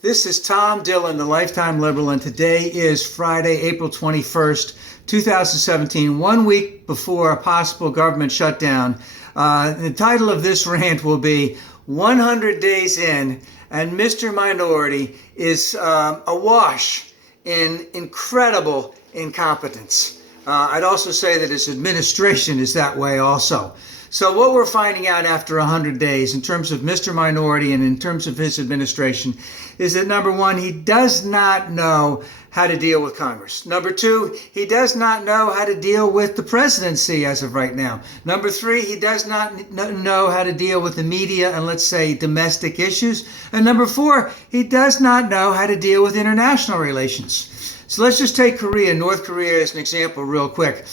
This is Tom Dillon, the Lifetime Liberal, and today is Friday, April 21st, 2017, 1 week before a possible government shutdown. The title of this rant will be 100 Days In, and Mr. Minority is awash in incredible incompetence. I'd also say that his administration is that way also. So what we're finding out after 100 days in terms of Mr. Minority and in terms of his administration is that, number one, he does not know how to deal with Congress. Number two, he does not know how to deal with the presidency as of right now. Number three, he does not know how to deal with the media and, let's say, domestic issues. And number four, he does not know how to deal with international relations. So let's just take North Korea as an example real quick.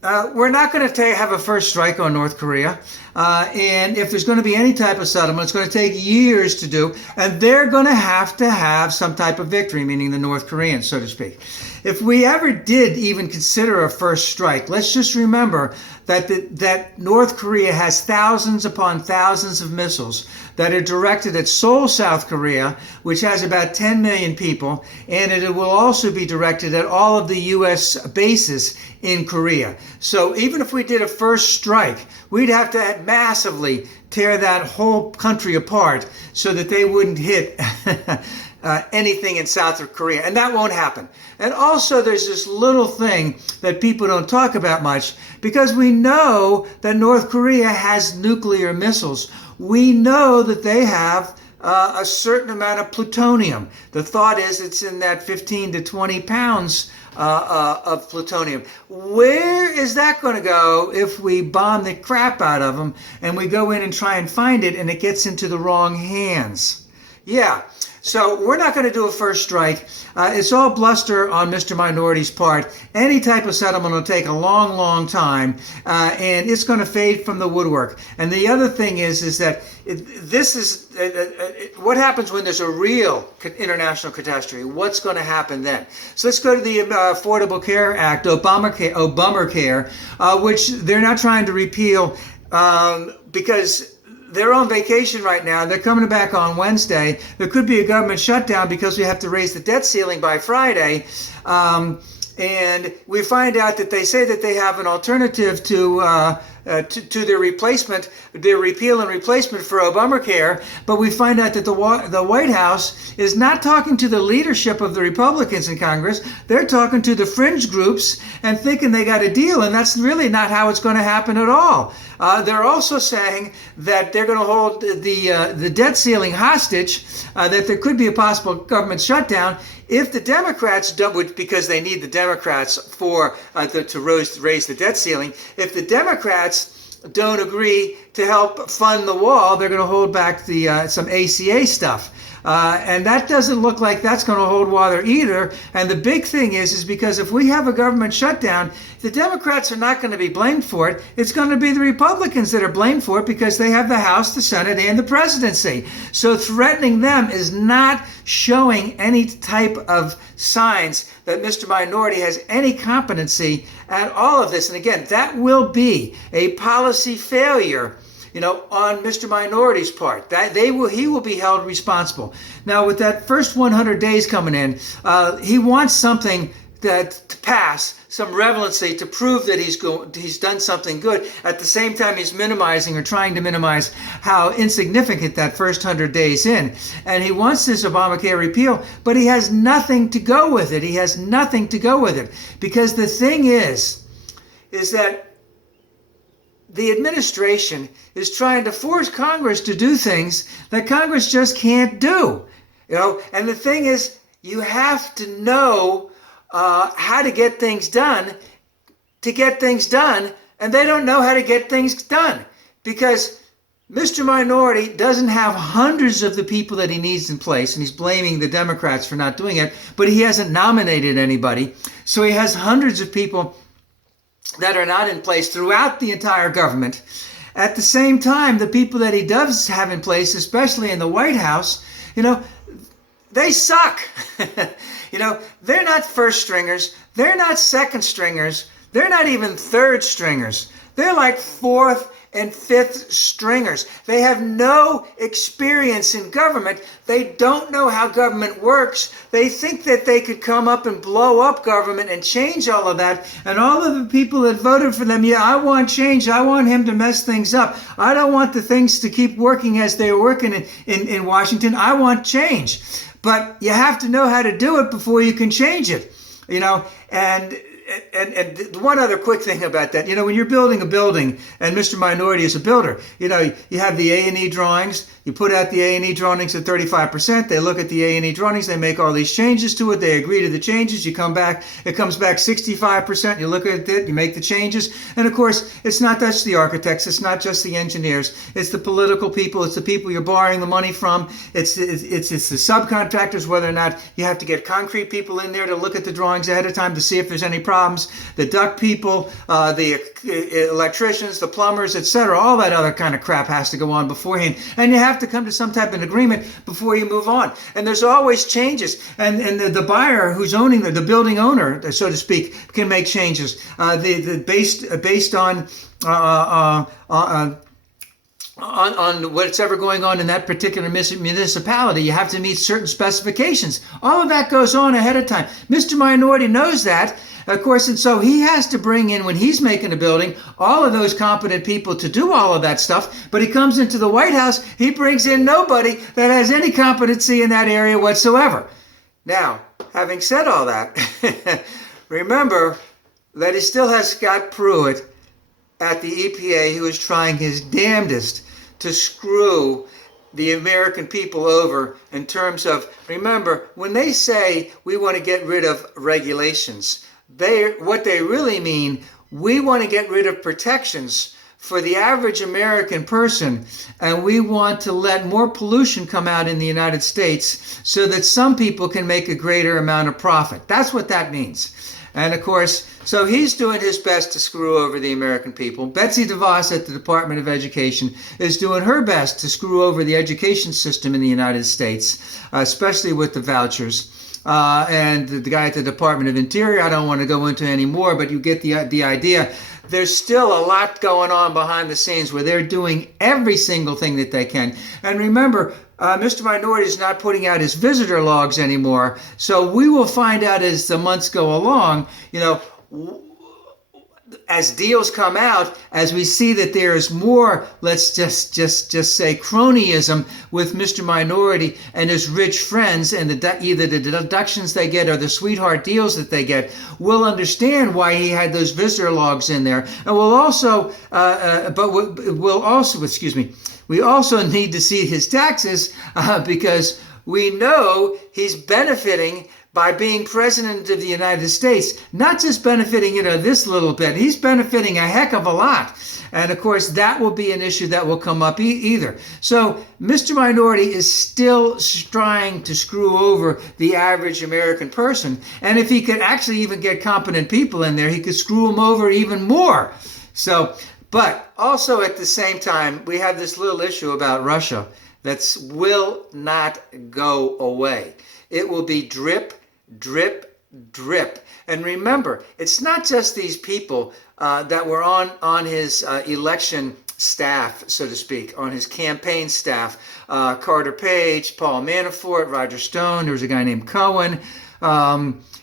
We're not going to have a first strike on North Korea. And if there's going to be any type of settlement, it's going to take years to do. And they're going to have some type of victory, meaning the North Koreans, so to speak. If we ever did even consider a first strike, let's just remember that North Korea has thousands upon thousands of missiles that are directed at Seoul, South Korea, which has about 10 million people, and it will also be directed at all of the U.S. bases in Korea. So even if we did a first strike, we'd have to massively tear that whole country apart so that they wouldn't hit anything in South Korea, and that won't happen. And also there's this little thing that people don't talk about much, because we know that North Korea has nuclear missiles. We know that they have a certain amount of plutonium. The thought is it's in that 15 to 20 pounds of plutonium. Where is that going to go if we bomb the crap out of them and we go in and try and find it and it gets into the wrong hands? Yeah. So we're not going to do a first strike. It's all bluster on Mr. Minority's part. Any type of settlement will take a long, long time, and it's going to fade from the woodwork. And the other thing is that what happens when there's a real international catastrophe? What's going to happen then? So let's go to the Affordable Care Act, Obamacare, which they're not trying to repeal because they're on vacation right now. They're coming back on Wednesday. There could be a government shutdown because we have to raise the debt ceiling by Friday. And we find out that they say that they have an alternative to their repeal and replacement for Obamacare, but we find out that the White House is not talking to the leadership of the Republicans in Congress. They're talking to the fringe groups and thinking they got a deal, and that's really not how it's going to happen at all. They're also saying that they're going to hold the debt ceiling hostage, that there could be a possible government shutdown if the Democrats don't, because they need the Democrats to raise the debt ceiling. If the Democrats don't agree to help fund the wall, they're going to hold back some ACA stuff. And that doesn't look like that's going to hold water either. And the big thing is because if we have a government shutdown, the Democrats are not going to be blamed for it. It's going to be the Republicans that are blamed for it because they have the House, the Senate, and the presidency. So threatening them is not showing any type of signs that Mr. Minority has any competency at all of this. And again, that will be a policy failure, on Mr. Minority's part. He will be held responsible. Now, with that first 100 days coming in, he wants something to pass, some relevancy to prove that he's done something good. At the same time, he's minimizing or trying to minimize how insignificant that first 100 days in. And he wants this Obamacare repeal, but he has nothing to go with it. He has nothing to go with it. Because the thing is that the administration is trying to force Congress to do things that Congress just can't do. And the thing is, you have to know how to get things done, and they don't know how to get things done because Mr. Minority doesn't have hundreds of the people that he needs in place, and he's blaming the Democrats for not doing it, but he hasn't nominated anybody. So he has hundreds of people that are not in place throughout the entire government. At the same time, the people that he does have in place, especially in the White House, they suck. They're not first stringers. They're not second stringers. They're not even third stringers. They're like fourth and fifth stringers. They have no experience in government. They don't know how government works. They think that they could come up and blow up government and change all of that. And all of the people that voted for them, yeah, I want change. I want him to mess things up. I don't want the things to keep working as they're working in Washington. I want change. But you have to know how to do it before you can change it, And one other quick thing about that, when you're building a building, and Mr. Minority is a builder, you have the A&E drawings. You put out the A&E drawings at 35%. They look at the A&E drawings. They make all these changes to it. They agree to the changes. You come back. It comes back 65%. You look at it. You make the changes. And of course, it's not just the architects. It's not just the engineers. It's the political people. It's the people you're borrowing the money from. It's the subcontractors. Whether or not you have to get concrete people in there to look at the drawings ahead of time to see if there's any problems. The duct people, the electricians, the plumbers, etc. All that other kind of crap has to go on beforehand. And you have to come to some type of agreement before you move on. And there's always changes. And the buyer who's owning the building owner, so to speak, can make changes. Based on what's ever going on in that particular municipality. You have to meet certain specifications. All of that goes on ahead of time. Mr. Minority knows that, of course, and so he has to bring in, when he's making a building, all of those competent people to do all of that stuff. But he comes into the White House, he brings in nobody that has any competency in that area whatsoever. Now, having said all that, remember that he still has Scott Pruitt at the EPA, who is trying his damnedest to screw the American people over in terms of, remember, when they say we want to get rid of regulations, what they really mean, we want to get rid of protections for the average American person, and we want to let more pollution come out in the United States so that some people can make a greater amount of profit. That's what that means. And of course, so he's doing his best to screw over the American people. Betsy DeVos at the Department of Education is doing her best to screw over the education system in the United States, especially with the vouchers. And the guy at the Department of Interior, I don't want to go into any more, but you get the idea. There's still a lot going on behind the scenes where they're doing every single thing that they can. And remember, Mr. Minority is not putting out his visitor logs anymore. So we will find out as the months go along, as deals come out, as we see that there is more, let's just say, cronyism with Mr. Minority and his rich friends, and either the deductions they get or the sweetheart deals that they get, we'll understand why he had those visitor logs in there. And we also need to see his taxes because we know he's benefiting by being president of the United States, not just benefiting, this little bit. He's benefiting a heck of a lot. And of course, that will be an issue that will come up either. So Mr. Minority is still trying to screw over the average American person. And if he could actually even get competent people in there, he could screw them over even more. So, but also at the same time, we have this little issue about Russia that will not go away. It will be drip, drip, drip. And remember, it's not just these people that were on his election staff, so to speak, on his campaign staff. Carter Page, Paul Manafort, Roger Stone, there was a guy named Cohen.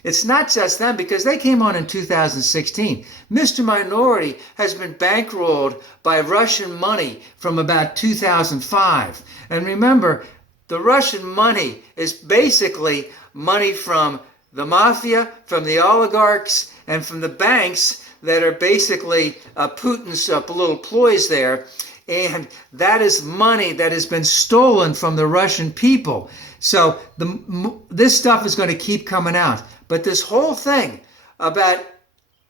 It's not just them, because they came on in 2016. Mr. Minority has been bankrolled by Russian money from about 2005. And remember, the Russian money is basically money from the mafia, from the oligarchs, and from the banks that are basically Putin's little ploys there. And that is money that has been stolen from the Russian people. So this stuff is going to keep coming out. But this whole thing about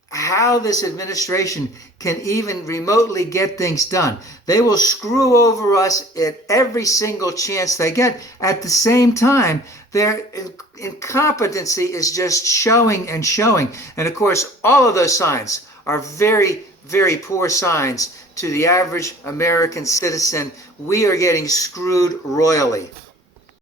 how this administration can even remotely get things done, they will screw over us at every single chance they get. At the same time, their incompetency is just showing and showing. And of course, all of those signs are very, very poor signs to the average American citizen. We are getting screwed royally.